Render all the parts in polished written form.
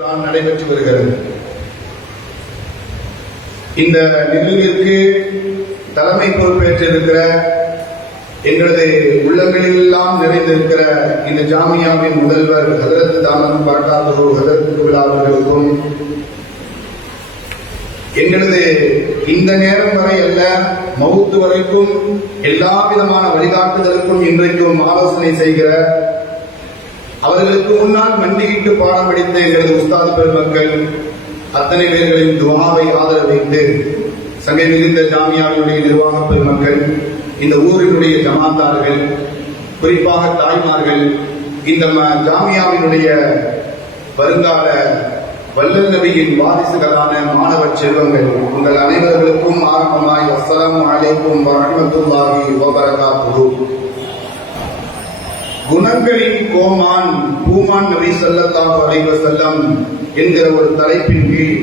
நடைபெற்று வருகிறது. இந்த நிகழ்விற்கு தலைமை பொறுப்பேற்றிருக்கிற எங்களது உள்ளங்களிலெல்லாம் நிறைந்திருக்கிற இந்த ஜாமியாவின் முதல்வர் ஹதரத் தாமத் பாட்டாத்து ஹதரத் குபிலா அவர்களுக்கும் எங்களது இந்த நேரம் வரை அல்ல மவுத்து வரைக்கும் எல்லா விதமான வழிகாட்டுதலுக்கும் இன்றைக்கும் ஆலோசனை செய்கிற அவர்களுக்கு முன்னால் மண்டியிட்டு பாடம் படித்த எங்களது உஸ்தாது பெருமக்கள் அத்தனை பேர்களின் துவாவை ஆதரவைத்து சங்கை மிகுந்த ஜாமியாவினுடைய நிர்வாக பெருமக்கள், இந்த ஊரினுடைய ஜமாத்தார்கள், குறிப்பாக தாய்மார்கள், இந்த ஜாமியாவினுடைய வருங்கால வல்லல் நபியின் வாரிசுகளான மாணவ செல்வங்கள், உங்கள் அனைவர்களுக்கும் ஆரம்பமாய் அஸ்ஸலாமு அலைக்கும் வரஹ்மத்துல்லாஹி வபரகாத்துஹு. குணங்களின் கோமான் பூமான் நபி ஸல்லல்லாஹு அலைஹி வஸல்லம் என்கிற ஒரு தலைப்பின் கீழ்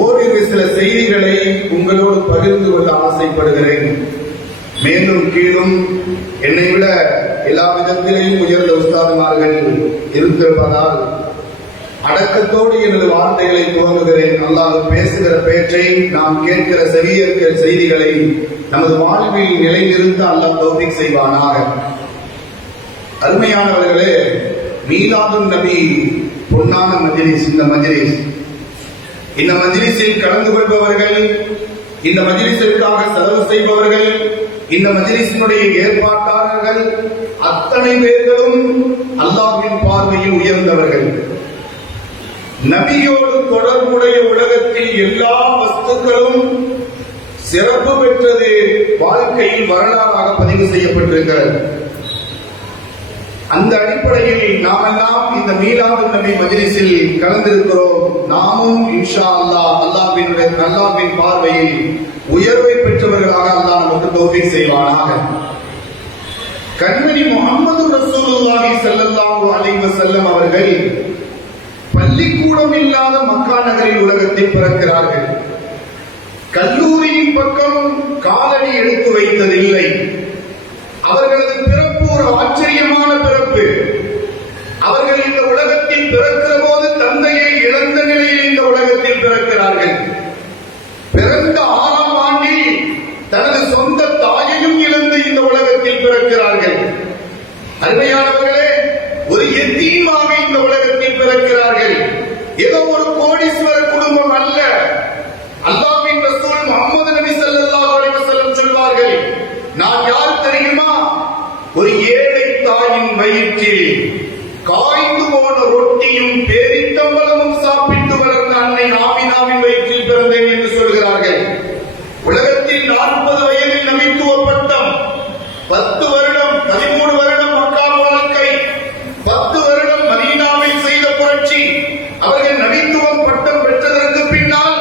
ஓரிரு சில செய்திகளை உங்களோடு பகிர்ந்து கொள்ள ஆசைப்படுகிறேன். மேலும் கீழும் என்னை விட எல்லா விதத்திலேயும் உயர்ந்த உஸ்தாதுமார்கள் இருந்திருப்பதால் அடக்கத்தோடு எனது வார்த்தைகளை துவங்குகிறேன். அல்லாஹ் பேசுகிற பேச்சை நாம் கேட்கிற செவியேற்கிற செய்திகளை நமது வாழ்வில் நிலைநிறுத்த அல்லாஹ் தௌஃபீக் செய்வானாக. அருமையானவர்களே, மீலாதுன் நபி பொன்னான மஜ்லிஸ், இந்த மஜ்லிஸில் கலந்து கொள்பவர்கள், இந்த மஜ்லிஸிற்காக செலவு செய்பவர்கள், இந்த மஜ்லிஸினுடைய ஏற்பாட்டாளர்கள் அத்தனை பேர்களும் அல்லாஹ்வின் பார்வையில் உயர்ந்தவர்கள். நபியோடு தொடர்புடைய உலகத்தில் எல்லா வஸ்துக்களும் சிறப்பு பெற்றது வாழ்க்கையில் வரலாறாக பதிவு செய்யப்பட்டிருக்கிறது. அந்த அடிப்படையில் நாமெல்லாம் இந்த மீலாதுன் நபி மஜ்லிஸில் கலந்திருக்கிறோம். நாமும் இன்ஷா அல்லாஹ் அல்லாஹ்வின் பார்வையில் உயர்வை பெற்றவர்களாக அல்லாஹ் நமக்கு தௌஃபீக் செய்வானாக. கண்மணி முஹம்மது ரசூலுல்லாஹி ஸல்லல்லாஹு அலைஹி வஸல்லம் அவர்கள் பள்ளிக்கூடம் இல்லாத மக்கா நகரில் உலகத்தில் பிறக்கிறார்கள். கல்லூரியின் பக்கம் காலடி எடுத்து வைத்ததில்லை. அவர்களது பிறப்பு ஒரு ஆச்சரியமான பிறப்பு. அவர்கள் இந்த உலகத்தில் பிறக்கிற போது தந்தையை இழந்த நிலையில் இந்த உலகத்தில் பிறக்கிறார்கள். பிறந்த 6ஆம் ஆண்டில் தனது சொந்த தாயையும் இழந்து இந்த உலகத்தில் பிறக்கிறார்கள். அருமையானவர்களே, ஒரு யத்தீமாக இந்த உலகத்தில் பிறக்கிறார்கள். ஏதோ ஒரு கோடீஸ்வர குடும்பம் அல்ல. அல்லாஹ்வின் ரசூல் முஹம்மது நபி ஸல்லல்லாஹு அலைஹி வஸல்லம் சொல்வார்கள், நான் யார் தெரியுமா? ஒரு ஏழை தாயின் வயிற்றில் காய்ந்து போன ரொட்டியும் பேரித்தம்பலமும் சாப்பிட்டு வளர்ந்த அன்னை ஆமினாவின் வயிற்றில் பிறந்தேன் என்று சொல்கிறார்கள். உலகத்தில் 40 வயதில் நபித்துவ பட்டம், 10 வருடம் 13 வருடம் மக்கா வாழ்க்கை, 10 வருடம் மதீனாவில் செய்த புரட்சி. அவர்கள் நபித்துவம் பட்டம் பெற்றதற்கு பின்னால்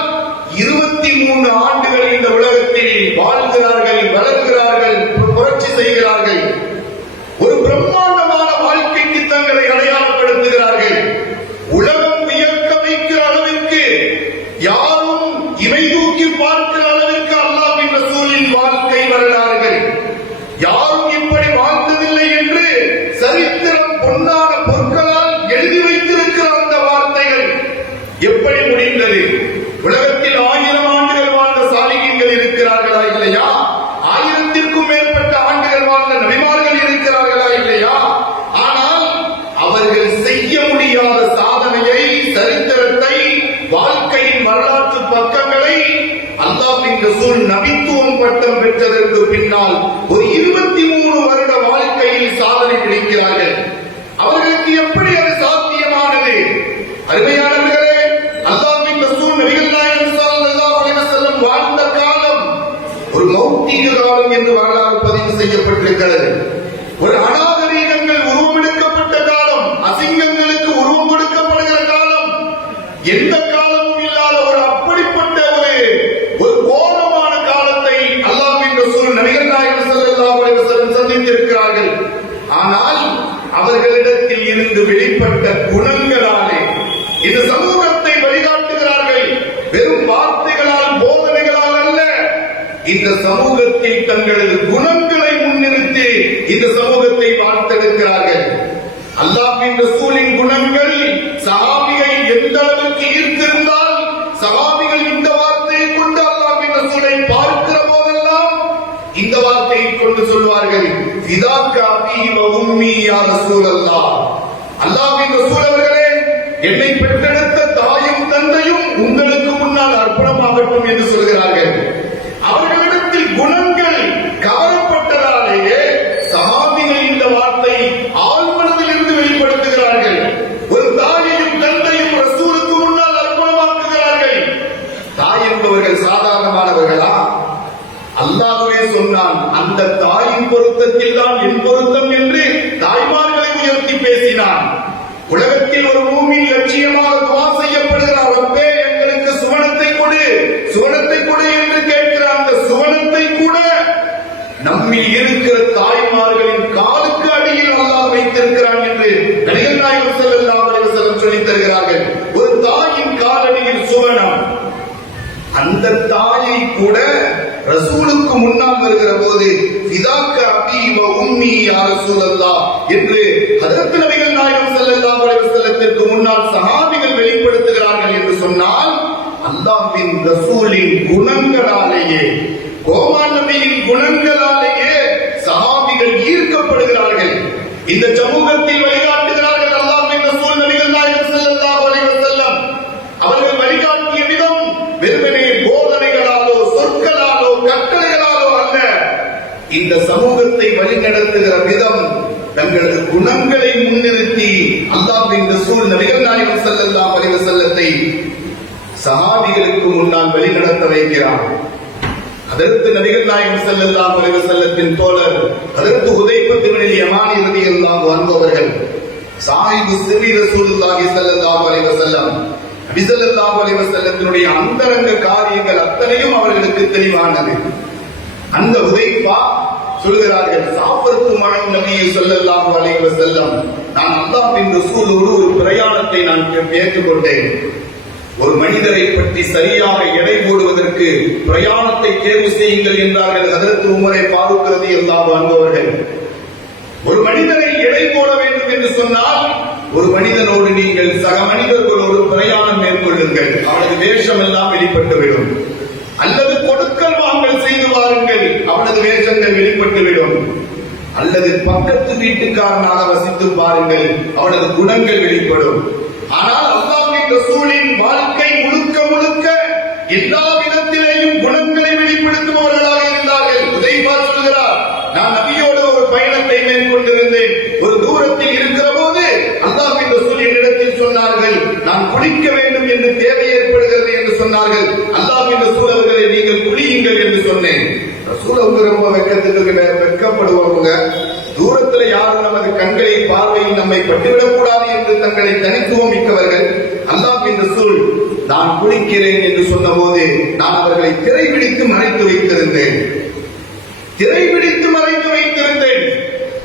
23 ஆண்டுகள் இந்த உலகத்தில் வாழ்கிறார்கள், வளர்கிறார்கள், புரட்சி செய்கிறார்கள். ஒரு பிரம்மாண்டமான வாழ்க்கைக்கு தங்களை அடையாளப்படுத்துகிறார்கள். உலகம் வியக்க வைக்கிற அளவிற்கு, யாரும் இவை தூக்கி பார்க்கிற அளவிற்கு அல்லாஹ்வின் ரசூலின் வாழ்க்கை வரலாறுகள். யாரும் இப்படி வாழ்ந்ததில்லை என்று சரித்திரம் பொன்னான பொற்களால் எழுதி வைத்திருக்கிற அந்த வார்த்தைகள் எப்படி முடிந்தது? உலகத்தில் 1000 ஆண்டுகள் வாழ்ந்த சாலிகீன்கள் இருக்கிறார்களா இல்லையா? 1000த்திற்கும் மேற்பட்ட ஆண்டுகள் வாழ்ந்த நபிமார்கள் இருக்கிறார்களா இல்லையா? ஆனால் அவர்கள் செய்ய முடியாத சாதனையை, சரித்திரத்தை, வாழ்க்கையின் வரலாற்று பக்கங்களை அல்லாஹ்வின் ரசூல் நபித்துவம் பட்டம் பெற்றதற்கு பின்னால் ஒரு 23 வருட வாழ்க்கையில் சாதனை பிடிக்கிறார்கள். அவர்களுக்கு எப்படி அது சாத்தியமானது? அருமையானவர்களே, அல்லாஹ்வின் ரசூல் நபிகள் நாயகம் ஸல்லல்லாஹு அலைஹி வஸல்லம் வாழ்ந்த காலம் ஒரு மௌத்திக காலம் என்று வரலாறு பதிவு செய்யப்பட்டிருக்கிறது. ஒரு அநாகரீகங்கள் உருவமெடுக்கப்பட்ட காலம், அசிங்கங்களுக்கு உருவம் கொடுக்கப்படுகிற காலம், எந்த காலமும் இல்லாத ஒரு அப்படிப்பட்ட ஒரு கோரமான காலத்தை அல்லாஹ்வின் ரசூல் நபிகள் நாயகம் ஸல்லல்லாஹு அலைஹி வஸல்லம் சந்தித்திருக்கிறார்கள். ஆனால் அவர்களிடத்தில் இருந்து வெளிப்பட்ட குணங்களாலே இந்த சமூகத்தை வழிகாட்டுகிறார்கள். வெறும் வார்த்தைகளால், போதனைகளால் அல்ல, இந்த சமூகத்தில் தங்களது குணங்களை முன்னிறுத்தி இந்த சமூகத்தை வாழ்த்தெடுக்கிறார்கள். அல்லாஹ்வின் ரசூலின் குணங்கள் சஹாபியை யா ரசூலல்லாஹ், அல்லாஹ்வின் ரசூல் அவர்களே, என்னை பெற்றெடுத்த தாயும் தந்தையும் உங்களுக்கு முன்னால் அர்ப்பணமாகட்டும் என்று சொல்கிறார்கள். அவர்களிடத்தில் குணங்கள் கவரப்பட்டதாலேயே சஹாபிகள் இந்த வார்த்தை ஆழ்மனதில் இருந்து வெளிப்படுத்துகிறார்கள். ஒரு தாயையும் தந்தையும் ரசூலுக்கு முன்னால் அர்ப்பணமாக்குகிறார்கள். தாய் என்பவர்கள் சாதாரணமானவர்களா? அல்லாஹ்வே சொன்னான், அந்த தாயின் பொருத்தத்தில் தான் என் பொருத்தம் என்று தாய்மார்களை உயர்த்தி பேசினான். உலகத்தில் ஒரு மூமின் லட்சியமாக துஆ செய்யப்படுகிறார், ரப்பே எங்களுக்கு சுவனத்தை கொடு, சுவனத்தை கொடு என்று கேட்கிற அந்த சுவனத்தை கூட நம்மில் இருக்கிற தாய்மார்களின் காலுக்கு அடியில் அல்லாஹ் வைத்திருக்கிறான் என்று நபிகள் நாயகம் ஸல்லல்லாஹு அலைஹி வஸல்லம் சொல்லித் தருகிறார்கள். ஒரு தாயின் காலடியில் சுவனம். அந்த தாயை கூட ரசூலுக்கு முன்னால் வருகிற போது ஃபிதாக்க அபீ வ உம்மி யா ரசூலல்லாஹ் என்று ஹஜ்ரத் நபிகள் நாயகம் ஸல்லல்லாஹு அலைஹி வஸல்லத்திற்கு முன்னால் சஹாபிகள் வெளிப்படுத்துகிறார்கள் என்று சொன்னால், அல்லாஹ்வின் ரசூலின் குணங்களாலேயே, கோமான் நபியின் குணங்களாலேயே சஹாபிகள் ஈர்க்கப்படுகிறார்கள். இந்த சமூகத்தில் வழிகாட்டுகிறார்கள் அல்லாஹ்வின் ரசூல் நபிகள் நாயகம் ஸல்லல்லாஹு அலைஹி வஸல்லம். அவர்கள் வழிகாட்டிய விதம் வெறுமனே போதனைகளாலோ சொற்களாலோ கட்டளைகளாலோ அல்ல. இந்த சமூகத்தை வழிநடத்துகிற விதம் தங்களது குணங்களை முன்னிறுத்தி அல்லாஹ்வின் ரசூல் நபிகள் நாயகம் ஸல்லல்லாஹு அலைஹி வஸல்லத்தை சஹாபிகளுக்கு முன்னால் வழிநடத்த வைக்கிறார். அதற்கு நபிகள் நாயகம் ஸல்லல்லாஹு அலைஹி வஸல்லத்தின் தோழர் அதற்கு ஹுதைஃபா இப்னு யமானி ரலியல்லாஹு அன்ஹு அவர்கள் சாஹிபு சிர்ரி ரசூலுல்லாஹி ஸல்லல்லாஹு அலைஹி வஸல்லம், நபி ஸல்லல்லாஹு அலைஹி வஸல்லத்தினுடைய அந்தரங்க காரியங்கள் அத்தனையும் அவர்களுக்கு தெளிவானது. அந்த ஹுதைஃபா சொல்கிறார்கள், சாஃபர்த்து மகன் நபி ஸல்லல்லாஹு அலைஹி வஸல்லம், நான் அல்லாஹ்வின் ரசூலோடு ஒரு பிரயாணத்தை நான் மேற்கொண்டேன். ஒரு மனிதரை பற்றி சரியாக எடை போடுவதற்கு பிரயாணத்தை தேர்வு செய்யுங்கள் என்றார்கள் ஹஜ்ரத் உமரை ஃபாரூக் ரலியல்லாஹு அன்ஹு அவர்கள். ஒரு மனிதரை எடை போட வேண்டும் என்று சொன்னால், ஒரு மனிதனோடு நீங்கள் சக மனிதர்களோடு பிரயாணம் மேற்கொள்ளுங்கள், அவனது வேஷம் எல்லாம் வெளிப்பட்டுவிடும். அல்லது கொடுக்கல் வாங்கல் செய்து வாருங்கள், அவனது வேஷங்கள் வெளிப்பட்டுவிடும். அல்லது பக்கத்து வீட்டுக்காரனாக வசித்து பாருங்கள், அவனது குணங்கள் வெளிப்படும். ஆனால் அல்லாஹ்வின் ரசூலின் வாழ்க்கை முழுக்க முழுக்க எல்லா விதத்திலேயும் குணங்களை வெளிப்படுத்துபவர்களாக இருந்தார்கள். ஹுதைஃபா சொல்கிறார், நான் நபியோடு ஒரு பயணத்தை மேற்கொண்டிருந்தேன். ஒரு தூரத்தில் இருக்கிற போது அல்லாஹ்வின் ரசூல் என்னிடத்தில் சொன்னார்கள், நான் குளிக்க வேண்டும் என்று தேவை ஏற்படுகிறது என்று சொன்னார்கள். அல்லாஹ்வின் ரசூல் அவர்களை நீங்கள் குளியுங்கள் என்று சொன்னேன். ரசூல் அவங்க ரொம்ப வெட்கப்படுவாங்க. தூரத்துல யாரும் நமது கண்களை பார்வையில் நம்மை பட்டுவிடக் கூடாது என்று தங்களை தனித்துவம் மிக்கவர்கள். அல்லாஹ்வின் ரசூல் நான் குளிக்கிறேன் என்று சொன்ன போது நான் அவர்களை திரைபிடித்து மறைத்து வைத்திருந்தேன்.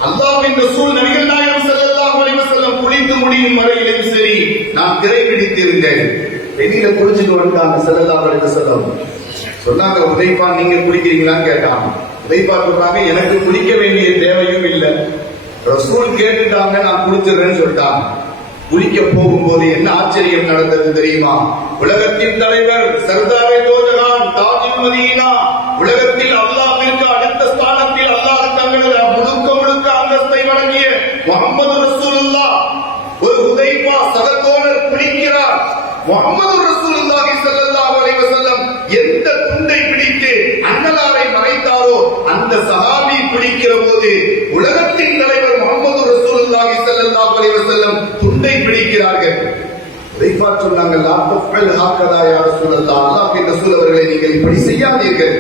அல்லாஹ்வின் ரசூல் நபிகள் நாயகம் ஸல்லல்லாஹு அலைஹி வஸல்லம் குளித்து முடியும் வரையிலும் சரி நான் திரைபிடித்திருந்தேன். வெளியில குளிச்சுட்டு வந்துட்டாங்க ஸல்லல்லாஹு அலைஹி வஸல்லம். சொன்னாங்க, ஹுதைஃபா நீங்க குளிக்கிறீங்களான்னு கேட்டாங்க. ஹுதைஃபா சொல்றாங்க, எனக்கு குளிக்க வேண்டிய தேவையும் இல்லை, ரசூல் கேட்டுட்டாங்க, நான் குளிச்சிடுறேன்னு சொல்லிட்டாங்க. குளிக்க போகும்போது என்ன ஆச்சரியம் நடந்தது தெரியுமா? உலகத்தின் தலைவர் சர்தாரே தோஜகான் தாஜுல் மதீனா, உலகத்தில் அல்லாஹ்விற்கு அடுத்த ஸ்தானத்தில் அல்லாஹ் தங்களது முழுக்க அந்தஸ்தை வழங்கிய முஹம்மது ரசூலுல்லாஹ், ஒரு ஹுதைஃபா சகதோழர் குளிக்கிறார். முஹம்மது ரசூலுல்லாஹி ஸல்லல்லாஹு அலைஹி வஸல்லம் எந்த துண்டை பிடித்து அன்னலாரை மறைத்தாரோ அந்த சஹாபி குளிக்கிற போது உலகத்தின் தலைவர் முஹம்மது ரசூலுல்லாஹி ஸல்லல்லாஹு அலைஹி வஸல்லம் துண்டை பிடிக்கிறார்கள். ஹுதைஃபா சொன்னாங்க, லா தஃஅல் ஹக்கதா யா ரசூலல்லாஹ், அல்லாஹ்வின் ரசூல் அவர்களை நீங்கள் இப்படி செய்யாதீர்கள்.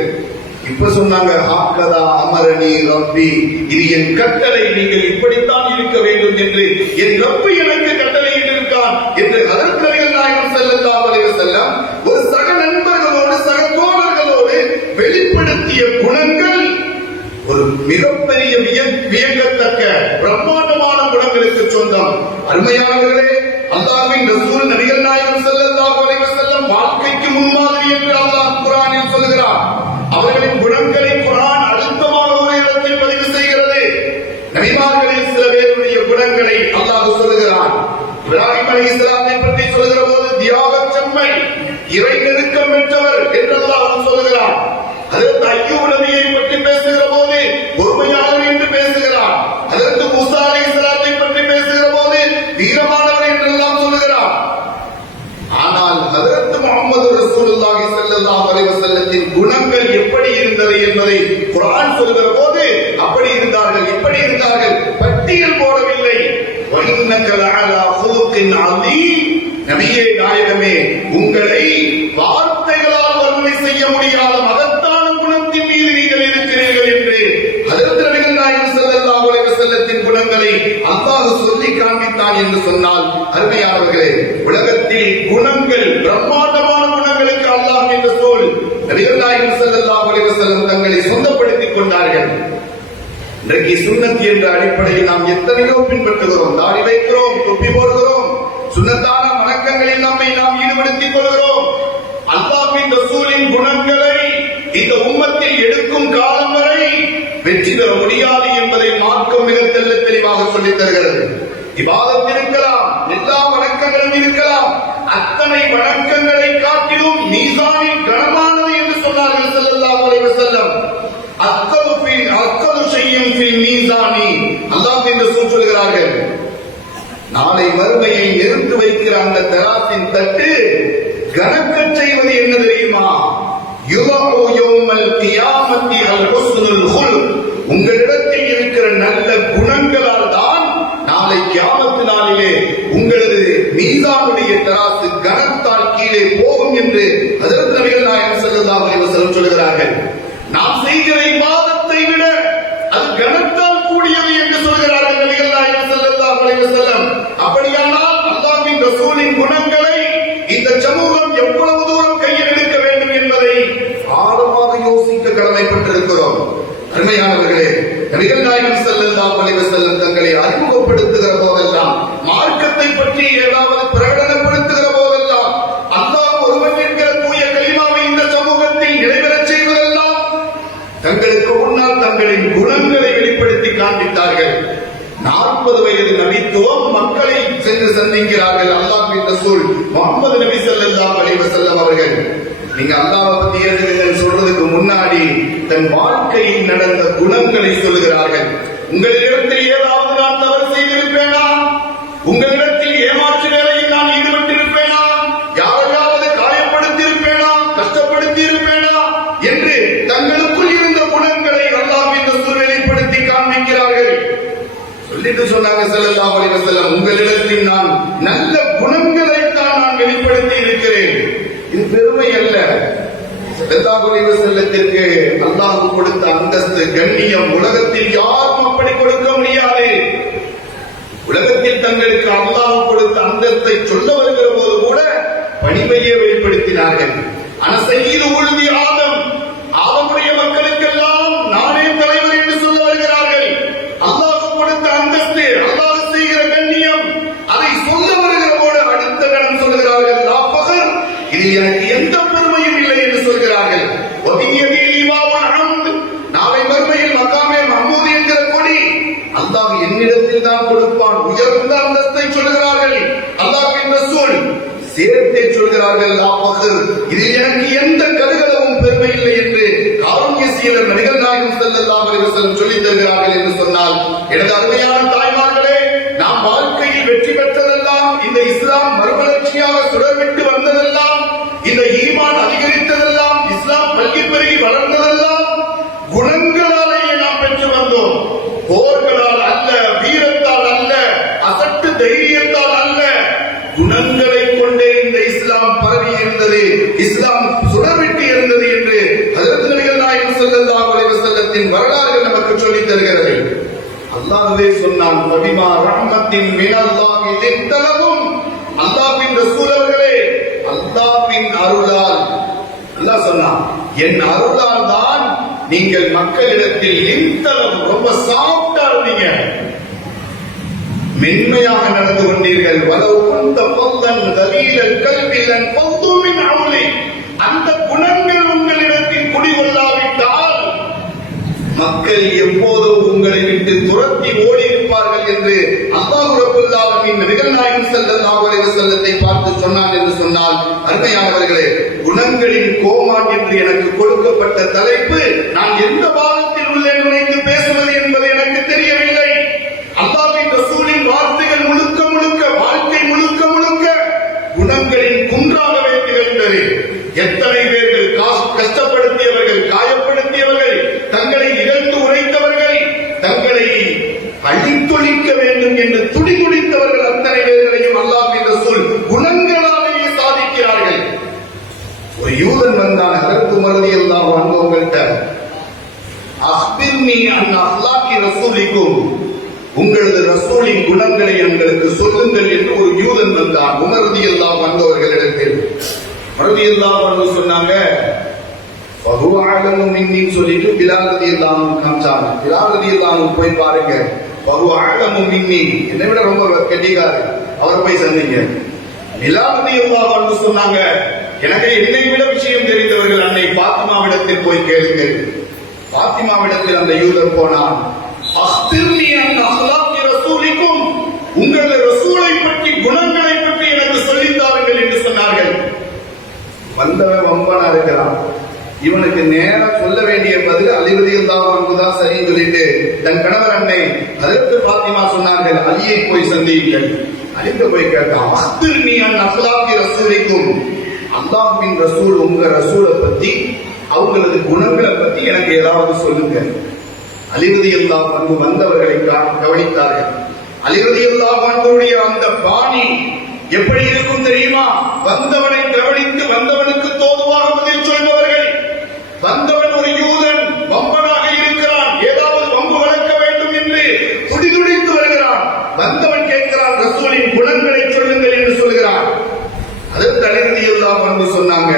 இப்ப சொன்னாங்க, ஹக்கதா அமரனி ரப்பி, இது என் கட்டளை, நீங்கள் இப்படித்தான் இருக்க வேண்டும் என்று என் ரப்பு எனக்கு கட்டளையிட்டிருக்கான் என்று ஹஜ்ரத் நபிகள் நாயகம் ஸல்லல்லாஹு அலைஹி வஸல்லம் ஒரு சக நண்பர்களோடு சக தோழர்களோடு வெளிப்படுத்திய குணங்கள் ஒரு மிகப்பெரிய வியக்கத்தக்க பிரம்மாண்டமான குணங்களுக்கு சொந்தம். அருமையானவர்களே, அல்லாஹ்வின் ரசூல் நபிகள் நாயகம் ஸல்லல்லாஹு அலைஹி வஸல்லம் வாழ்க்கைக்கு முன்மாதிரி என்று அல்லாஹ் குர்ஆனில் சொல்கிறார். அவர்களின் குணங்களை குர்ஆன் அழுத்தமாக ஒரு இடத்தில் பதிவு செய்கிறது. நபிமார்களில் சில பேருடைய குணங்களை அல்லாஹ் சொல்கிறான். இப்ராஹிம் அலைஹிஸ்ஸலாத்தை பற்றி சொல்கிற போது தியாகச் செம்மை, இறை நெருக்கம் பெற்றவர் என்று அல்லாஹ் சொல்கிறான். ஹஜ்ரத் அய்யூப் நபியை பற்றி பேசுகிற போது பொறுமையாளர் என்று பேசுகிறான். ஹஜ்ரத் மூஸா அலைஹிஸ்ஸலாம் இருக்கிறது என்பதை குர்ஆன் சொல்கிற போது அப்படி இருந்தார்கள் இப்படி இருந்தார்கள் பட்டியல் போடவில்லை. وَإِنَّكَ لَعَلَى خُلُقٍ عَظِيمٍ நபியே நாயகமே, உங்களை வார்த்தைகளால் வர்ணனை செய்ய முடியாத மகத்தான குணத்தின் மீது நீங்கள் இருக்கிறீர்கள் என்று ஹஜ்ரத் நபிகள் நாயகம் ஸல்லல்லாஹு அலைஹி வஸல்லத்தின் குணங்களை அல்லாஹ் சொல்லி காண்பித்தான் என்று சொன்னால், அருமையானவர்களே, உலகத்தில் குணங்கள், பிரம்மாண்டமான குணங்களுக்கு அல்லாஹ் என்ற சொல் நபிகள் நாயகம் ஸல்லல்லாஹு அலைஹி வஸல்லம் தங்களை சொந்தப்படுத்திக் கொண்டார்கள். இன்றைக்கு சுன்னத் என்ற அடிப்படையில் நாம் எத்தனையோ பின்பற்றுகிறோம், தாடி வைக்கிறோம், தொப்பி போடுகிறோம், சுன்னத்தான வணக்கங்களில் நம்மை நாம் ஈடுபடுத்திக் கொள்கிறோம். அல்லாஹ்வின் ரசூலின் குணங்களை இந்த உம்மத்தில் எடுக்கும் காலம் வரை வெற்றி பெற முடியாது என்பதை மார்க்கம் மிக தெளிவாக சொல்லித் தருகிறது. இபாதத் இருக்கலாம், எல்லா வணக்கங்களும் இருக்கலாம், அத்தனை வணக்கங்களை காட்டிலும் மீசானில் கனமானது என்று சொன்னார்கள் ஸல்லல்லாஹு அலைஹி வஸல்லம். அக்கது ஷையின் ஃபில் மீசானி, அல்லாஹ்வின் ரசூல் சொல்கிறார்கள், நாளை மறுமையை நிறுத்தி வைக்கிற அந்த தராசின் தட்டு கணக்கச் செய்வது என்ன தெரியுமா? யுதஉ யௌமல் கியாமத்தி அல் ஹுஸ்னுல் குல்க், உங்களிடத்தில் இருக்கிற நல்ல குணங்களால் தான் நாளை கியாமத் நாளிலே உங்களது மீசானுடைய தராசு கனத்தால் கீழே போகும் என்று ஹஜ்ரத் நபிகள் நாயகம் ஸல்லல்லாஹு அலைஹி வஸல்லம் சொல்கிறார்கள். நாம் செய்கிற இபாதத்தை விட அது கனத்தால் கூடியது என்று சொல்கிறார்கள் நபிகள் நாயகம் ஸல்லல்லாஹு அலைஹி வஸல்லம். அப்படியானால் அல்லாஹ்வின் ரசூலின் குணங்களை இந்த சமூகம் எவ்வளவு தூரம் கையில் எடுக்க வேண்டும் என்பதை ஆழமாக யோசிக்க கடமைப்பட்டிருக்கிறோம். அருமையானவர்களே, நபிகள் நாயகம் ஸல்லல்லாஹு அலைஹி வஸல்லம் தங்களை அறிமுகப்படுத்துகிற போதெல்லாம், மார்க்கத்தை பற்றி ஏதாவது பிரகடனப்படுத்துகிற போதெல்லாம், அல்லாஹ் ஒருவன் என்கிற தூய கலிமாவை இந்த சமூகத்தில் நிறைவேறச் செய்வதெல்லாம் தங்களுக்கு முன்னால் தங்களின் குணங்களை வெளிப்படுத்தி காண்பித்தார்கள். 40 வயது நபித்துவம் மக்களை சென்று சந்திக்கிறார்கள். அல்லாஹ்வின் ரசூல் முஹம்மது நபி ஸல்லல்லாஹு அலைஹி வஸல்லம் அவர்கள், நீங்க அல்லாஹ்வை பத்தி ஏதுங்கள் சொல்றதுக்கு முன்னாடி தன் வாழ்க்கையில் நடந்த குணங்களை சொல்கிறார்கள். உங்களிடத்தில் ஏதாவது நான் தவறு செய்திருப்பேனா? உங்களிடத்தில் ஏமாற்று வேலையில் நான் ஈடுபட்டிருப்பேனா? யாரையாவது காயப்படுத்தியிருப்பேனா? கஷ்டப்படுத்தியிருப்பேனா? என்று தங்களுக்குள் இருந்த குணங்களை அல்லாஹ்வின் ரசூல் வெளிப்படுத்தி காண்பிக்கிறார்கள். சொல்லிட்டு சொன்னாங்க ஸல்லல்லாஹு அலைஹி வஸல்லம், உங்களிடத்தில் நான் நல்ல குணங்களை தான் நான் வெளிப்படுத்தி இருக்கிறேன். இது பெருமை அல்ல. ஸல்லல்லாஹு அலைஹி வஸல்லத்திற்கு அல்லாஹ் கொடுத்த அந்தஸ்து, கண்ணியம் உலகத்தில் யாரும் அப்படி கொடுக்க முடியாது. உலகத்தில் தங்களுக்கு அல்லாஹ் கொடுத்த அந்தஸ்தை சொல்ல வருகிற போது கூட பணிவையே வெளிப்படுத்தினார்கள். ஆனா சய்யிது உல்தி ஆதம், ஆதமுடைய மக்களுக்கெல்லாம் நானே தலைவர் என்று சொல்ல வருகிறார்கள். அல்லாஹ் கொடுத்த அந்தஸ்து, அல்லாஹ் செய்கிற கண்ணியம், அதை சொல்ல வருகிற போது அடுத்த கணம் சொல்கிறார்கள், லா ஃபக்ர், இதில் எனக்கு எந்த பெருமையும் இல்லை என்று சொல்கிறார்கள். நாளை மறுமையில் மகாமே மஹ்மூத் என்கிற கொடி அல்லாஹ் என்னிடத்தில் தான் கொடுப்பான். உயர்ந்த அந்தஸ்தை சொல்கிறார்கள். அல்லாஹ்வின் ரசூல் சேர்த்தே சொல்கிறார்கள், லா ஃபக்ர், இதில் எனக்கு எந்த கடுகளவும் பெருமை இல்லை என்று காருண்ய சீலர் நபிகள் நாயகம் ஸல்லல்லாஹு அலைஹி வஸல்லம் சொல்லித் தருகிறார்கள் என்று சொன்னால், எனது அருமையான தாய்மார்களே, நாம் வாழ்க்கையில் வெற்றி பெற்றதெல்லாம், இந்த இஸ்லாம் மறுமலர்ச்சியாக சுடர்விட்டு வந்ததெல்லாம், இந்த ஈமான் அதிகரித்ததெல்லாம், இஸ்லாம் பல்கி பெருகி வளர்ந்ததெல்லாம் குணங்களாலேயே நாம் பெற்று வந்தோம். போர்களால் அல்ல, வீரத்தால் அல்ல, அசட்டு தைரியத்தால் அல்ல, குணங்களை கொண்டே இந்த இஸ்லாம் பரவி இருந்தது, இஸ்லாம் சுடர்விட்டு இருந்தது என்று ஹஜ்ரத் நபிகள் நாயகம் ஸல்லல்லாஹு அலைஹி வஸல்லத்தின் வரலாறுகள் நமக்கு சொல்லித் தருகிறது. அல்லாஹ்வே சொன்னான், ஃபபிமா ரஹ்மத்தின் மினல்லாஹி லின்தலகும், அல்லாஹ்வின் ரசூல் அவர்களே, அல்லாஹ்வின் அருளால், அல்லாஹ் சொன்னான், என் அருளால் தான் நீங்கள் மக்களிடத்தில் லின்தலகும், ரொம்ப சாஃப்டா இருந்தீங்க, மென்மையாக நடந்து கொண்டீர்கள். வலவு குந்த ஃபல்லன் கலீலல் கல்பி லன் ஃபல்லு மின் ஹவ்லி, அந்த குணங்கள் உங்களிடத்தில் குடிகொள்ளாவிட்டால் மக்கள் எப்போதும் உங்களை விட்டு துரத்தி ஓடி இருப்பார்கள் என்று அல்லாஹ் ரப்பல் ஆலமீன் நபிகள் நாயகம் ஸல்லல்லாஹு அலைஹி வஸல்லத்தை பார்த்து சொன்னான் என்று சொன்னால், அருமையானவர்களே, குணங்களின் கோமான் என்று எனக்கு கொடுக்கப்பட்ட தலைப்பு நான் எந்த பாகத்தில் உள்ளே நுழைந்து பேசுவது என்பது எனக்கு தெரியவில்லை. அல்லாஹ்வின் ரசூலின் வார்த்தைகள் முழுக்க முழுக்க, வாழ்க்கை முழுக்க முழுக்க குணங்களின் குன்றாகவே திகழ்ந்தது. எத்தனை பேர்கள் கஷ்டப்படுத்தியவர்கள், காயப்படுத்தியவர்கள், உமர் ரலியல்லாஹு அன்ஹு அவங்கள்ட்ட அக்பிர்னி அன் அஹ்லாகி ரசூலிக்கும், உங்களது ரசூலின் குணங்களை எங்களுக்கு சொல்லுங்கள் என்று ஒரு யூதன் வந்தான் உமர் ரலியல்லாஹு அன்ஹு அவர்களிடத்தில். உமர் ரலியல்லாஹு அன்ஹு சொன்னாங்க, வஹுவ அலமு மின்னி சொல்லிட்டு பிலால் ரலியல்லாஹு அன்ஹு காமிச்சாங்க. பிலால் ரலியல்லாஹு அன்ஹு போய் பாருங்க, வஹுவ அலமு மின்னி, என்னை விட ரொம்ப கெட்டிக்காரு, அவரை போய் சந்திங்க. பிலால் ரலியல்லாஹு அன்ஹு சொன்னாங்க, எனக்கு என்னை விட விஷயம் தெரிந்தவர்கள் அன்னை பாத்திமாவிடத்தில் போய் கேளுங்கள். பாத்திமாவிடத்தில் அந்த யூதர் போனான். அக்பிர்னி அன் அஹ்லாகி ரசூலிக்கும், உங்களது ரசூலை பற்றி குணங்களை பற்றி எனக்கு சொல்லித்தாருங்கள் என்று சொன்னார்கள். வந்தவன் வம்பனா இருக்கிறான். இவனுக்கு நேரம் சொல்ல வேண்டிய பதில் அலி ரலியல்லாஹு அன்ஹு தான் சரின்னு சொல்லிட்டு தன் கணவர் அன்னை ஹஜ்ரத் பாத்திமா சொன்னார்கள், அலியை போய் சந்தியுங்கள். அலிக்கு போய் கேட்டான், அக்பிர்னி அன் அஹ்லாகி ரசூலிக்கும், அல்லாஹ்வின் ரசூல் உங்க ரசூலை பத்தி அவங்களது குணங்களை பத்தி எனக்கு ஏதாவது சொல்லுங்க. அலி ரலியல்லாஹு அன்ஹு வந்தவர்களை கவனித்தார்கள். அலி ரலியல்லாஹு அன்ஹுடைய அந்த பாணி எப்படி இருக்கும் தெரியுமா? வந்தவனை கவனித்து வந்தவனுக்கு தோதுவாக பதில் சொல்பவர்கள். வந்தவன் ஒரு யூதன், வம்பனாக இருக்கிறான், ஏதாவது வம்பு வளர்க்க வேண்டும் என்று துடிதுடித்து வருகிறான். வந்தவன் கேட்கிறான், ரசூலின் குணங்களை சொல்லுங்கள் என்று சொல்கிறான். அதற்கு அலி ரலியல்லாஹு அன்ஹு சொன்னாங்க,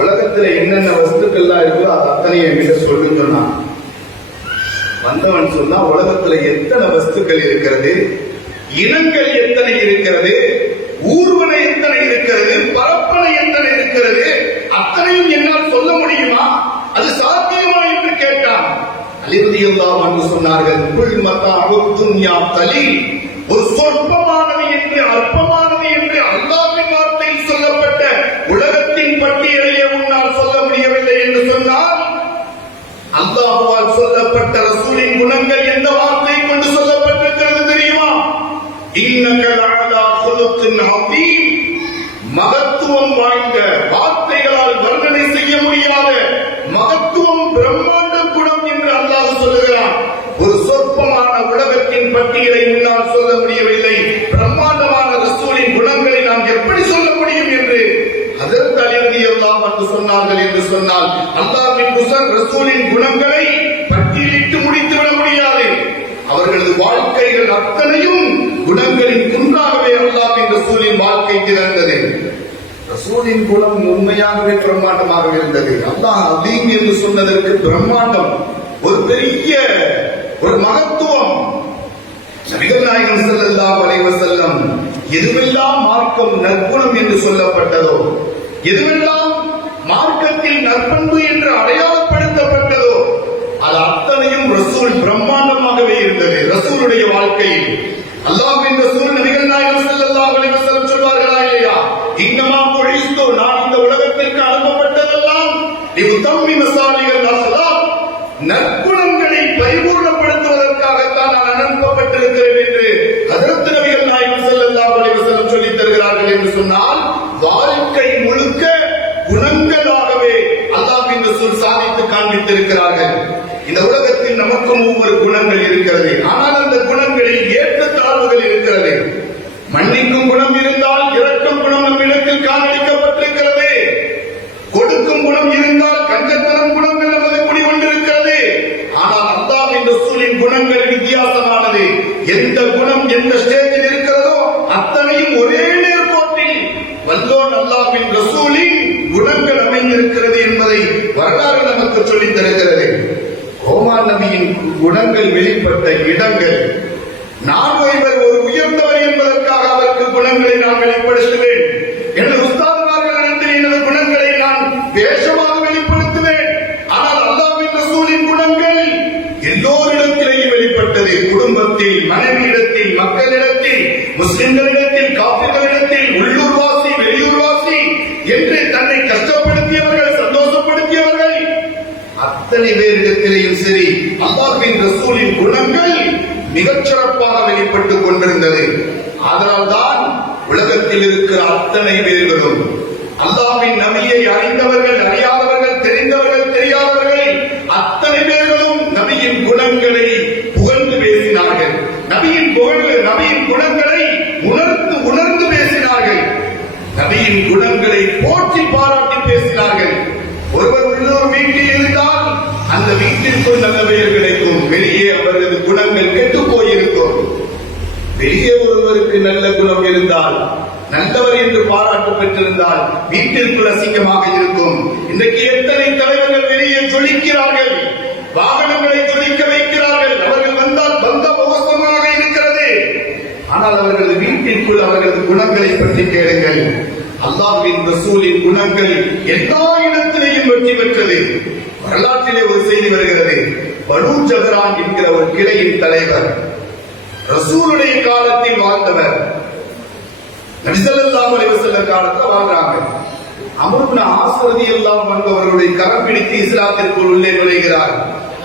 உலகத்துல என்னென்ன வஸ்துக்கள்லாம் இருக்கோ அது அத்தனை என்கிட்ட சொல்லுன்னு சொன்னான். வந்தவன் சொன்னா, உலகத்துல எத்தனை வஸ்துக்கள் இருக்கிறது, இனங்கள் எத்தனை இருக்கிறது, ஊர்வனை எத்தனை இருக்கிறது, பரப்பனை எத்தனை இருக்கிறது, அத்தனையும் என்னால் சொல்ல முடியுமா, அது சாத்தியமா என்று கேட்டான். அலி ரலியல்லாஹு அன்ஹு சொன்னார்கள், குல் மதாஉ துன்யா கலீல், ஒரு சொற்பமானது என்று அற்பமானது என்று அல்லாஹ்வின் வார்த்தையில் சொல்லப்பட்ட உலகத்தின் பட்டியலையே உன்னால் சொல்ல முடியவில்லை என்று சொன்னால், அல்லாஹ்வால் சொல்லப்பட்ட ரசூலின் குணங்கள் எந்த வார்த்தை கொண்டு சொல்லப்பட்டிருக்கிறது தெரியுமா? இன்னக லஅலா குலுகின் அதீம், மகத்துவம் வாய்ந்த, வார்த்தைகளால் வர்ணனை செய்ய முடியாத மகத்துவம், பிரம்மாண்ட குணம் என்று அல்லாஹ் சொல்லுகிறான். ஒரு சொற்பமான உலகத்தின் பட்டியலை உன்னால் சொல்ல முடியவில்லை, பிரம்மாண்டமான ரசூலின் குணங்களை நாம் எப்படி சொல்ல முடியும் என்று ஹஜ்ரத் அலி ரலியல்லாஹு அன்ஹு சொன்னார்கள் என்று சொன்னால், அல்லாஹ்வின் ரசூலின் குணங்களை பட்டியலிட்டு முடித்துவிட முடியாது. அவர்களது வாழ்க்கைகள் அத்தனையும் குணங்களின் குன்றாகவே அல்லாஹ்வின் ரசூலின் வாழ்க்கை திறந்தது. ரசூலின் குணம் உண்மையாகவே பிரம்மாண்டமாக இருந்தது. அல்லாஹ் அதீம் என்று சொன்னதற்கு பிரம்மாண்டம், ஒரு பெரிய ஒரு மகத்துவம். நபிகள் நாயகம் ஸல்லல்லாஹு அலைஹி வஸல்லம் எதுவெல்லாம் மார்க்கம் நற்குணம் என்று சொல்லப்பட்டதோ, எதுவெல்லாம் மார்க்கத்தில் நற்பண்பு என்று அடையாளப்படுத்தப்பட்டதோ, அது அத்தனையும் ரசூல் பிரம்மாண்டமாகவே இருந்தது. ரசூலுடைய வாழ்க்கையில் அல்லாஹ்வின் ரசூல் நபிகள் நாயகம் ஸல்லல்லாஹு அலைஹி வஸல்லம் சொல்வார்களா இல்லையா, இன்னமா புஇஸ்து, நான் இந்த உலகத்திற்கு அனுப்பப்பட்டதெல்லாம் லியுதம்மிம ஸாலிஹல் அஹ்லாக், நற்குணங்களை பரிபூர்ணப்படுத்துவதற்காகத்தான் நான் அனுப்பப்பட்டிருக்கிறேன் என்று ஹஜ்ரத் நபிகள் நாயகம் ஸல்லல்லாஹு அலைஹி வஸல்லம் சொல்லித் தருகிறார்கள் என்று சொன்னால், வாழ்க்கை முழுக்க குணங்களாகவே அல்லாஹ்வின் ரசூல் சாதித்து காண்பித்திருக்கிறார்கள். இந்த உலகத்தில் நமக்கும் ஒவ்வொரு குணங்கள் இருக்கிறது. ஆனால் அந்த குணங்களில் ஏற்றத்தாழ்வுகள் இருக்கிறது. மன்னிக்கும் குணம் இருந்தால் இரக்கம் குணம் நம்மிடத்தில் காண்பிக்கப்பட்டிருக்கிறது. கொடுக்கும் குணம் இருந்தால் கஞ்சத்தனம் குணங்கள் நமது குடிகொண்டிருக்கிறது. ஆனால் அல்லாஹ்வின் ரசூலின் குணங்கள் வித்தியாசமானது. எந்த குணம் எந்த ஸ்டேஜில் இருக்கிறதோ அத்தனையும் ஒரே நேர்கோட்டில் வல்லோன் அல்லாஹ்வின் ரசூலின் குணங்கள் அமைந்திருக்கிறது என்பதை வரலாறு நமக்கு சொல்லித் தருகிறது. ஓமான் நபியின் குணங்கள் வெளிப்பட்ட இடங்கள், நான் ஒருவர் ஒரு உயர்ந்தவர் என்பதற்காக அவருக்கு குணங்களை நான் வெளிப்படுத்துவேன். எனது உஸ்தாதுமார்களிடத்தில் எனது குணங்களை நான் வேஷமாக வெளிப்படுத்துவேன். ஆனால் அல்லாஹ்வின் ரசூலின் குணங்கள் எல்லோரிடத்திலேயும் வெளிப்பட்டது. குடும்பத்தில், மனைவியிடத்தில், மக்களிடத்தில், முஸ்லிம்களிடத்தில், காபிர்களிடத்தில், உள்ளூர்வாசி, வெளியூர்வாசி என்று தன்னை கஷ்டப்படுத்தியவர்கள், சந்தோஷப்படுத்தியவர்கள் அத்தனை பேரிடத்திலேயும் சரி, அல்லாஹ்வின் ரசூலின் குணங்கள் மிகச் சிறப்பாக வெளிப்பட்டுக் கொண்டிருந்தது. அதனால்தான் உலகத்தில் இருக்கிற அத்தனை பேர்களும் அல்லாஹ்வின் நபியை அறிந்தவர்கள், அறியாதவர்கள், தெரிந்தவர்கள், தெரியாதவர்கள் அத்தனை பேர்களும் நபியின் குணங்களை புகழ்ந்து பேசினார்கள். நபியின் குணங்களை உணர்ந்து பேசினார்கள். நபியின் குணங்களை போற்றி பாராட்டி பேசினார்கள். ஒருவர் உள்ளூர் வீட்டில் இருந்தால் அந்த வீட்டிற்குள் நல்ல பெயர் கிடைக்கும், வெளியே அவரது குணங்கள் கெட்டு போயிருக்கும். வெளியே ஒருவருக்கு நல்ல குணம் இருந்தால், நல்லவர் என்று பாராட்டு பெற்றிருந்தால் வீட்டிற்குள் அசிங்கமாக இருக்கும். இன்றைக்கு எத்தனை தலைவர்கள் வெளியே ஜொலிக்கிறார்கள், வாகனங்களை ஜொலிக்க வைக்கிறார்கள், அவர்கள் வந்தால் பந்த மோசமாக இருக்கிறது. ஆனால் அவர்களது வீட்டிற்குள் அவர்களது குணங்களை பற்றி கேளுங்கள். அல்லாஹ்வின் ரசூலின் குணங்கள் எல்லா இடத்திலேயும் வெற்றி பெற்றது. வரலாற்றிலே ஒரு செய்தி வருகிறது. பனூ ஜஹரான் என்கிற ஒரு கிளையின் தலைவர், ரசூலுடைய காலத்தில் வாழ்ந்தவர், நபி ஸல்லல்லாஹு அலைஹி வஸல்லம் காலத்தில் வாழ்றாங்க. அம்ர் இப்னு ஆஸ் ரலியல்லாஹு அன்ஹு அவர்களுடைய கரம் பிடித்து இஸ்லாத்திற்குள் உள்ளே நுழைகிறார்.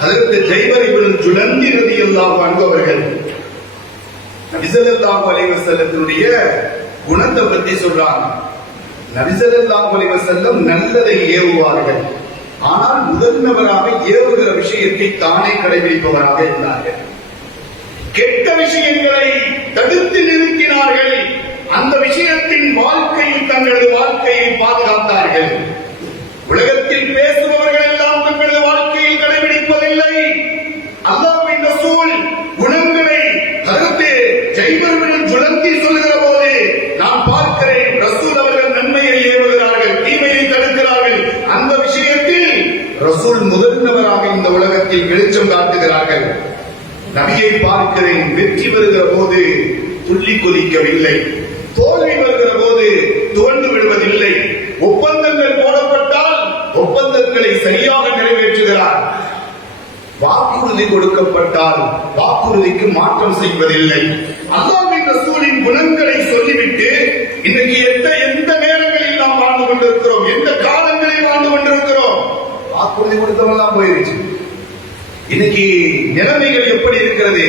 ஹஜ்ரத் ஜைபர் இப்னு ஜுலந்தி ரலியல்லாஹு அன்ஹு அவர்கள் நபி ஸல்லல்லாஹு அலைஹி வஸல்லத்துடைய குணத்தை பற்றி சொல்றாங்க. நபி ஸல்லல்லாஹு அலைஹி வஸல்லம் நல்லதை ஏவுவார்கள், ஆனால் முதல்வராக ஏவுகிற விஷயத்தை தானே கடைபிடிப்பவராக இருந்தார்கள். கெட்ட விஷயங்களை தடுத்து நிறுத்தினார்கள். அந்த விஷயத்தின் வாழ்க்கையில் தங்களது வாழ்க்கையை பாதுகாத்தார்கள். உலகத்தில் பேசுபவர்கள் எல்லாம் தங்களது வாழ்க்கையில் கடைபிடிப்பதில்லை. அல்லாஹ்வின் ரசூல் குணங்களை கருத்து ஜைபர் இப்னு ஜுலந்தி சொல்கிற போது நான் பார்க்கிறேன், ரசூல் அவர்கள் நன்மையை ஏவுகிறார்கள், தீமையை தடுக்கிறார்கள். அந்த விஷயத்தில் ரசூல் முதல்வராக இந்த உலகத்தில் வெளிச்சம் காட்டுகிறார்கள். நபியை பார்க்கிறேன், வெற்றி வருகிற போது துள்ளி குதிக்கவில்லை, தோல்வி வருகிற போது துவண்டு விடுவதில்லை. ஒப்பந்தங்கள் போடப்பட்டால் ஒப்பந்தங்களை சரியாக நிறைவேற்றுகிறார். வாக்குறுதி கொடுக்கப்பட்டால் வாக்குறுதிக்கு மாற்றம் செய்வதில்லை. அல்லாஹ்வின் ரசூலின் குணங்களை சொல்லிவிட்டு இன்னைக்கு எந்த நேரங்களில் நாம் வாழ்ந்து கொண்டிருக்கிறோம், எந்த காலங்களில் வாழ்ந்து கொண்டிருக்கிறோம். வாக்குறுதி கொடுத்தவெல்லாம் போயிருச்சு. இன்னைக்கு நிலைமைகள் எப்படி இருக்கிறது?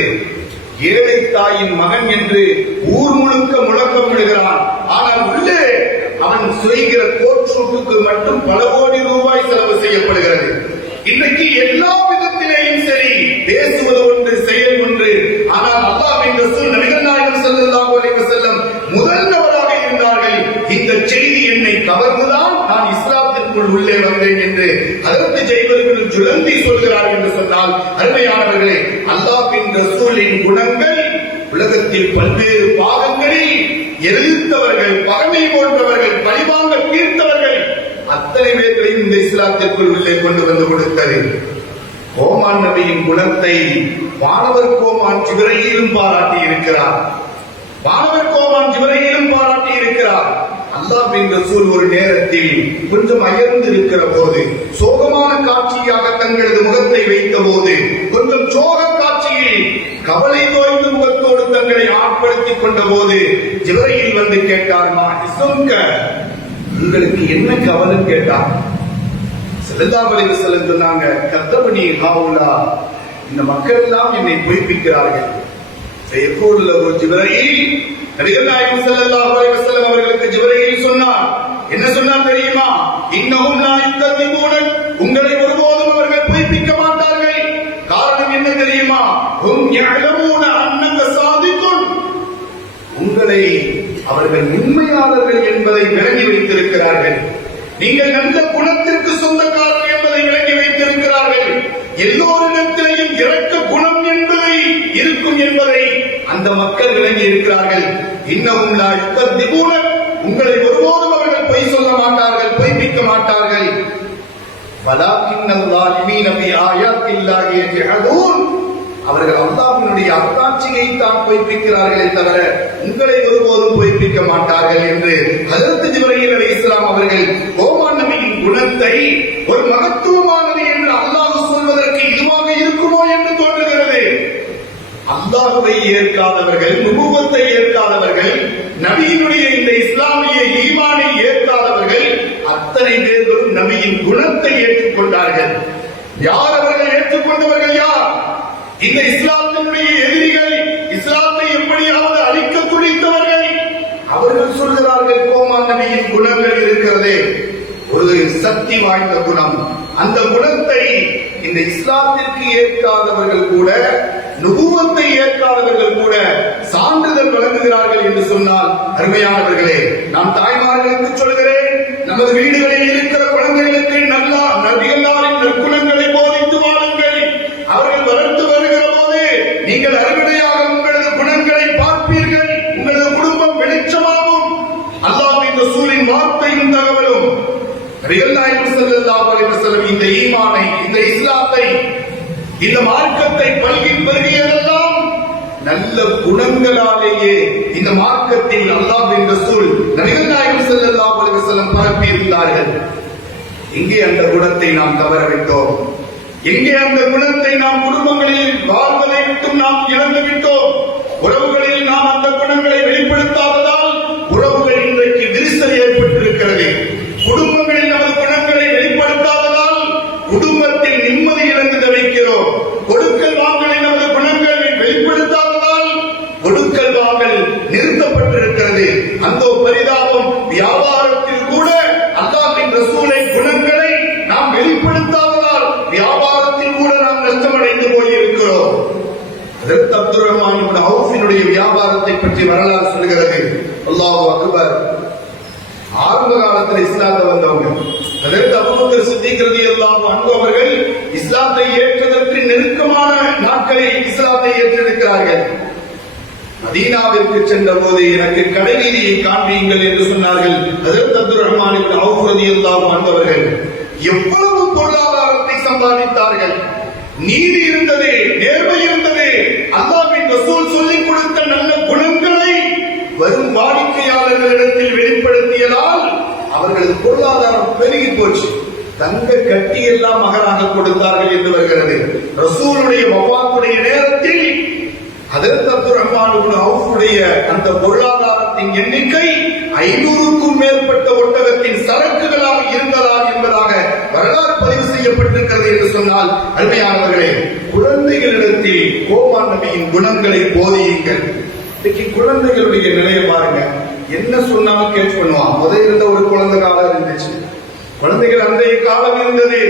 ஏழை தாயின் மகன் என்று ஊர் முழுக்க முழக்கம் விடுகிறான். ஆனால் உள்ளே அவன் செய்கிற கோட் ஷூட்டுக்கு மட்டும் பல கோடி ரூபாய் செலவு செய்யப்படுகிறது. இன்றைக்கு எல்லா விதத்திலேயும் சரி, பேசுவது ஒன்று, செயல் ஒன்று. ஆனால் அல்லாஹ்வின் ரசூல் நபிகள் நாயகம் ஸல்லல்லாஹு அலைஹி வஸல்லம் முதல்வராக இருந்தார்கள். இந்த செய்தி என்னை கவர்ந்துதான் நான் இஸ்லாத்திற்குள் உள்ளே வந்தேன் என்று ஹஜ்ரத் ஜைபர் இப்னு ஜுலந்தி சொல்கிறார் என்று சொன்னால், அருமையானவர்களே, அல்லாஹ்வின் ரசூலின் குணங்கள் உலகத்தில் பல்வேறு பாகங்களில் எதிர்த்தவர்கள், பகமை போன்றவர்கள், பழிவாங்க தீர்த்தவர்கள் அத்தனை பேர்களையும் இந்த இஸ்லாத்திற்குள் உள்ளே கொண்டு வந்து கொடுத்தது. கோமான் நபியின் குணத்தை வானவர் கோமான் ஜிப்ரீலும் பாராட்டி இருக்கிறார். வானவர் கோமான் ஜிப்ரீலும் பாராட்டி இருக்கிறார். அல்லாஹ்வின் ரசூல் ஒரு நேரத்தில் கொஞ்சம் அயர்ந்து இருக்கிற போது, சோகமான காட்சியாக தங்களது முகத்தை வைத்த போது, கொஞ்சம் சோக காட்சியில் கவலை தோய்ந்த முகத்தோடு தங்களை ஆட்படுத்திக் கொண்ட போது ஜிப்ரீல் வந்து கேட்டார், உங்களுக்கு என்ன கவலை கேட்டார். ஸல்லல்லாஹு அலைஹி வஸல்லம் சொன்னாங்க, கத்தபனி ஹாவுலா, இந்த மக்கள் எல்லாம் என்னை பொய்ப்பிக்கிறார்கள். ஃபயகூல் லஹு ஜிப்ரீல், நபிகள் நாயகம் ஸல்லல்லாஹு அலைஹி வஸல்லம் அவர்களுக்கு ஜிப்ரீல் சொன்னார். என்ன சொன்னார் தெரியுமா? இன்னஹும் லா யுகதிபூன, உங்களை ஒருபோதும் அவர்கள் பொய்ப்பிக்க மாட்டார்கள். காரணம் என்ன தெரியுமா? ஹும் யஅலமூன அன்னக சாதிகுன், உங்களை அவர்கள் உண்மையாளர்கள் என்பதை விளங்கி வைத்திருக்கிறார்கள். நீங்கள் நல்ல குணத்திற்கு சொந்தக்காரர்கள் என்பதை விளங்கி வைத்திருக்கிறார்கள். எல்லோரிடத்திலேயும் இரக்க குணம் என்பதை இருக்கும் என்பதை அந்த மக்கள் விளங்கி இருக்கிறார்கள். இன்னமும் லா யுகதிபூன, உங்களை ஒருபோதும் அவர்கள் பொய் சொல்ல மாட்டார்கள், பொய்ப்பிக்க மாட்டார்கள். வலாக்கின்னல் ஸாலிமீன ஃபீ ஆயாத்தில்லாஹி யஜ்ஹதூன், அவர்கள் அல்லாஹ்வினுடைய அத்தாட்சியை தான் பொய்ப்பிக்கிறார்களே தவிர உங்களை ஒருபோதும் பொய்ப்பிக்க மாட்டார்கள் என்று ஹஜ்ரத் ஜிப்ரீல் அலைஹிஸ்ஸலாம் அவர்கள் கோமான் நபியின் குணத்தை ஒரு மகத்துவமானது என்று அல்லாஹ் சொல்வதற்கு இதுவாக இருக்குமோ என்று தோன்றுகிறது. அல்லாஹ்வை ஏற்காதவர்கள், நுபுவத்தை ஏற்காதவர்கள், நபியினுடைய இந்த இஸ்லாமிய ஈமானை ஏற்காதவர்கள் அத்தனை பேர்களும் நபியின் குணத்தை ஏற்றுக்கொண்டார்கள். யார் அவர்கள் ஏற்றுக்கொண்டவர்கள்? யார்? இந்த இஸ்லாத்தினுடைய எதிரிகள், இஸ்லாத்தை எப்படியாவது அழிக்க துடித்தவர்கள். அவர்கள் சொல்கிறார்கள், கோமான் நபியின் குணங்கள் இருக்கிறது, ஒரு சக்தி வாய்ந்த குணம். அந்த குணத்தை இந்த இஸ்லாத்திற்கு ஏற்காதவர்கள் கூட, நுபுவத்தை ஏற்காதவர்கள் கூட சான்றிதழ் வழங்குகிறார்கள் என்று சொன்னால், அருமையானவர்களே, நாம் தாய்மார்களுக்கு சொல்கிறேன், நமது வீடுகளில் இருக்கிற குழந்தைகளுக்கு வார்த்தையும் தகவலும் நபிகள் நாயகம் ஸல்லல்லாஹு அலைஹி வஸல்லம் இந்த ஈமானை, இந்த இஸ்லாத்தை, இந்த மார்க்கத்தை பல்கி பெருகியதெல்லாம் நல்ல குணங்களாலேயே இந்த மார்க்கத்தில் அல்லாஹ்வின் ரசூல் நபிகள் நாயகம் ஸல்லல்லாஹு அலைஹி வஸல்லம் பரப்பி இருந்தார்கள். எங்கே அந்த குணத்தை நாம் தவறவிட்டோம்? எங்கே அந்த குணத்தை நாம் குடும்பங்களில் வாழ்வதை விட்டும் நாம் இழந்து விட்டோம்? உறவுகளில் நாம் அந்த குணங்களை வெளிப்படுத்தாததால் உறவுகள் இன்றைக்கு விரிசல் ஏற்பட்டிருக்கிறது. குடும்பங்களில் நமது குணங்களை வெளிப்படுத்தாததால் குடும்பத்தில் நிம்மதி இழந்து தவிக்கிறோம். கொடுக்கல் வாங்கலில் நமது குணங்களை வெளிப்படுத்தாததால் கொடுக்கல் வாங்கல் நிறுத்தப்பட்டிருக்கிறது. அந்த பரிதாபம் வியாபாரத்தில் கூட அல்லாஹ்வின் ரசூலின் குணங்களை நாம் வெளிப்படுத்தாததால் வியாபாரத்தில் கூட நாம் நஷ்டமடைந்து போயிருக்கிறோம். ஹஜ்ரத் அப்துர் ரஹ்மான் இப்னு அவுஃபினுடைய வியாபாரத்தை பற்றி வரலாறு சொல்கிறது. அல்லாஹு அக்பர். ஆரம்ப காலத்தில் இஸ்லாத்தை வந்தவங்க ஹஜ்ரத் அபூபக்கர் சித்திக் ரலியல்லாஹு அன்ஹு அவர்கள் இஸ்லாத்தை ஏற்றதற்கு நெருக்கமான நாட்களில் இஸ்லாத்தை ஏற்றிருக்கிறார்கள். மதீனாவிற்கு சென்ற போது எனக்கு கடைவீதியை காண்பியுங்கள் என்று சொன்னார்கள். ஹஜ்ரத் அப்துர் ரஹ்மான் இப்னு அவுஃப் ரலியல்லாஹு அன்ஹு அவர்கள் எவ்வளவு பொருளாதாரத்தை சம்பாதித்தார்கள். நீதி இருந்தது, நேர்மை இருந்தது. அல்லாஹ்வின் ரசூல் சொல்லிக் கொடுத்த நல்ல குணங்களை வரும் வாடிக்கையாளர்களிடத்தில் வெளிப்படுத்தியதால் அவர்களது பொருளாதாரம் பெருகி போச்சு. தங்க கட்டி எல்லாம் மகனாக கொடுத்தார்கள் என்று வருகிறது. ரசூலுடைய வஃபாத்துடைய நேரத்தில் ஹஜ்ரத் அப்துர் ரஹ்மான் இப்னு அவுஃபுடைய அந்த பொருளாதாரத்தின் எண்ணிக்கை 500க்கும் மேற்பட்ட ஒட்டகத்தின் சரக்குகளாக இருந்ததா என்பதாக வரலாறு பதிவு செய்யப்பட்டிருக்கிறது என்று சொன்னால், அருமையானவர்களே, குழந்தைகளிடத்தில் கோமான் நபியின் குணங்களை போதியுங்கள். இன்னைக்கு குழந்தைகளுடைய நிலையை பாருங்க. என்ன சொன்னாலும் கேட்ச் பண்ணுவான். முதல் இருந்த ஒரு குழந்தை காலம் இருந்துச்சு. குழந்தைகள் அன்றைய காலம் இருந்தது,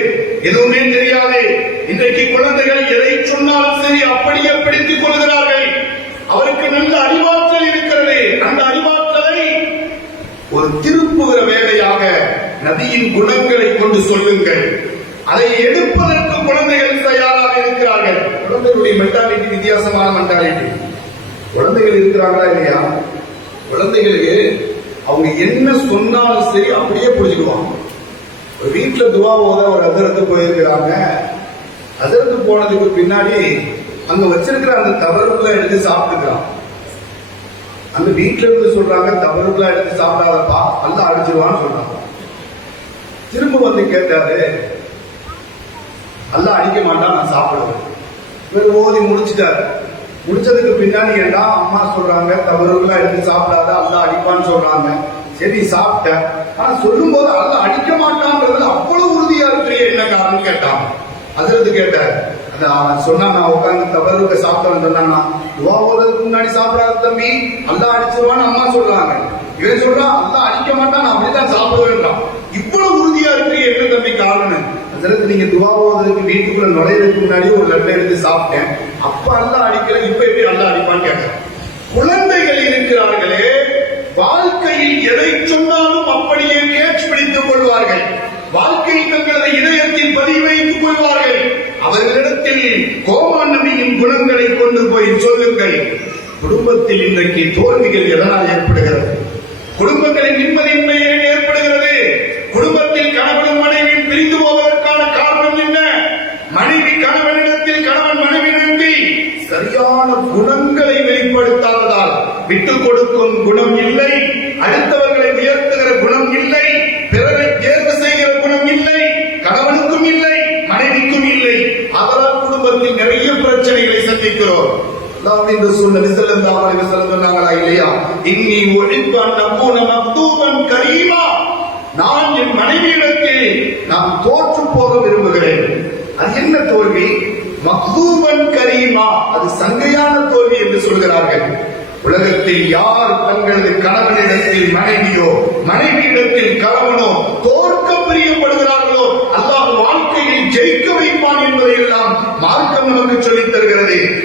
எதுவுமே தெரியாது. இன்றைக்கு குழந்தைகள் எதை சொன்னாலும் சரி அப்படியே பிடித்துக் கொள்கிறார்கள். அவருக்கு நல்ல அறிவாற்றல் இருக்கிறது. அந்த அறிவாற்றலை ஒரு திருப்புகிற வேலையாக நபியின் குணங்களை கொண்டு சொல்லுங்கள். அதை எடுப்பதற்கு குழந்தைகள் தயாராக இருக்கிறார்கள். குழந்தைகளுடைய மென்டாலிட்டி வித்தியாசமான மென்டாலிட்டி. குழந்தைகள் இருக்கிறாங்களா இல்லையா? குழந்தைகளுக்கு அவங்க என்ன சொன்னாலும் சரி அப்படியே புரிஞ்சுக்குவாங்க. ஒரு வீட்டுல துவா ஓத ஒரு ஹஜ்ரத்து போயிருக்கிறாங்க. ஹஜ்ரத்து போனதுக்கு பின்னாடி அங்க வச்சிருக்கிற அந்த தவறுகளை எடுத்து சாப்பிட்டுக்கிறான். அந்த வீட்டுல இருந்து சொல்றாங்க, தவறுகளை எடுத்து சாப்பிடாதப்பா, அல்லாஹ் அடிச்சிருவான்னு சொல்றாங்க. திரும்ப வந்து கேட்டாரு, அல்லாஹ் அடிக்க மாட்டான், நான் சாப்பிடுவேன். இவர் ஓதி முடிச்சுட்டாரு. முடிச்சதுக்கு பின்னாடி ஏண்டா அம்மா சொல்றாங்க தவறுகளை எடுத்து சாப்பிடாத, அல்லாஹ் அடிப்பான்னு சொல்றாங்க. சரி சாப்பிட்ட, ஆனா சொல்லும் போது அல்லாஹ் அடிக்க மாட்டான்றது அவ்வளவு உறுதியா இருக்கிறீங்க, என்ன காரணம் கேட்டான். ஹஜ்ரத் கேட்டார், சொன்னா நான் உட்கார்ந்து தவறுக்கு சாப்பிட்டேன்னு சொன்னா, துவா ஓதுறதுக்கு முன்னாடி சாப்பிடாத தம்பி, அல்லாஹ் அடிச்சிருவான்னு அம்மா சொல்றாங்க. இவன் சொல்றான் அல்லாஹ் அடிக்க மாட்டான், நான் அப்படித்தான் சாப்பிடுவேன்றான். இவ்வளவு உறுதியா இருக்கிறீங்க, என்ன தம்பி காரணம்? ஹஜ்ரத் நீங்க துவா ஓதுறதுக்கு வீட்டுக்குள்ள நுழையிறதுக்கு முன்னாடி ஒரு லட்டு எடுத்து சாப்பிட்டேன், அப்ப அல்லாஹ் அடிக்கல, இப்ப எப்படி அல்லாஹ் அடிப்பான்னு கேட்கிறேன். குழந்தைகள் இருக்கிறார்களே, வாழ்க்கையில் எதை சொன்னாலும் அப்படியே கேட்ச் பிடித்துக் கொள்வார்கள். வாழ்க்கையில் தங்களது இதயத்தில் பதிவு வைத்துக் கொள்வார்கள். அவர்களிடத்தில் கோமான் நபியின் குணங்களை கொண்டு போய் சொல்லுங்கள். குடும்பத்தில் இன்றைக்கு தோல்விகள் எதனால் ஏற்படுகிறது? குடும்பங்களின் நிம்மதியின்மை ஏன் ஏற்படுகிறது? குடும்பத்தில் கணவன் மனைவி பிரிந்து போவதற்கான காரணம் என்ன? மனைவி கணவனிடத்தில், கணவன் மனைவியிடத்தில் சரியான குணங்களை வெளிப்படுத்தாததால் விட்டுக் கொடுக்கும் குணம் இல்லை, அடுத்தவர்களை உயர்த்துகிற குணம் இல்லை, பிறரை தேர்வு செய்கிற குணம் இல்லை, கணவனுக்கும் இல்லை, மனைவிக்கும் இல்லை. அதனால் குடும்பத்தில் நிறைய பிரச்சனைகளை சந்திக்கிறோம். அல்லாஹ்வின் ரசூல் நபி ஸல்லல்லாஹு அலைஹி வஸல்லம் சொன்னாங்களா இல்லையா, இன்னி உஹிப்பு அன் அகூன மக்தூபன் கரீமா, நான் என் மனைவியிடத்தில் நான் தோற்று போக விரும்புகிறேன். அது என்ன தோல்வி? மக்தூபன் கரீமா, அது சங்கையான தோல்வி என்று சொல்கிறார்கள். உலகத்தில் யார் தங்களது கணவனிடத்தில் மனைவியோ, மனைவியிடத்தில் கணவனோ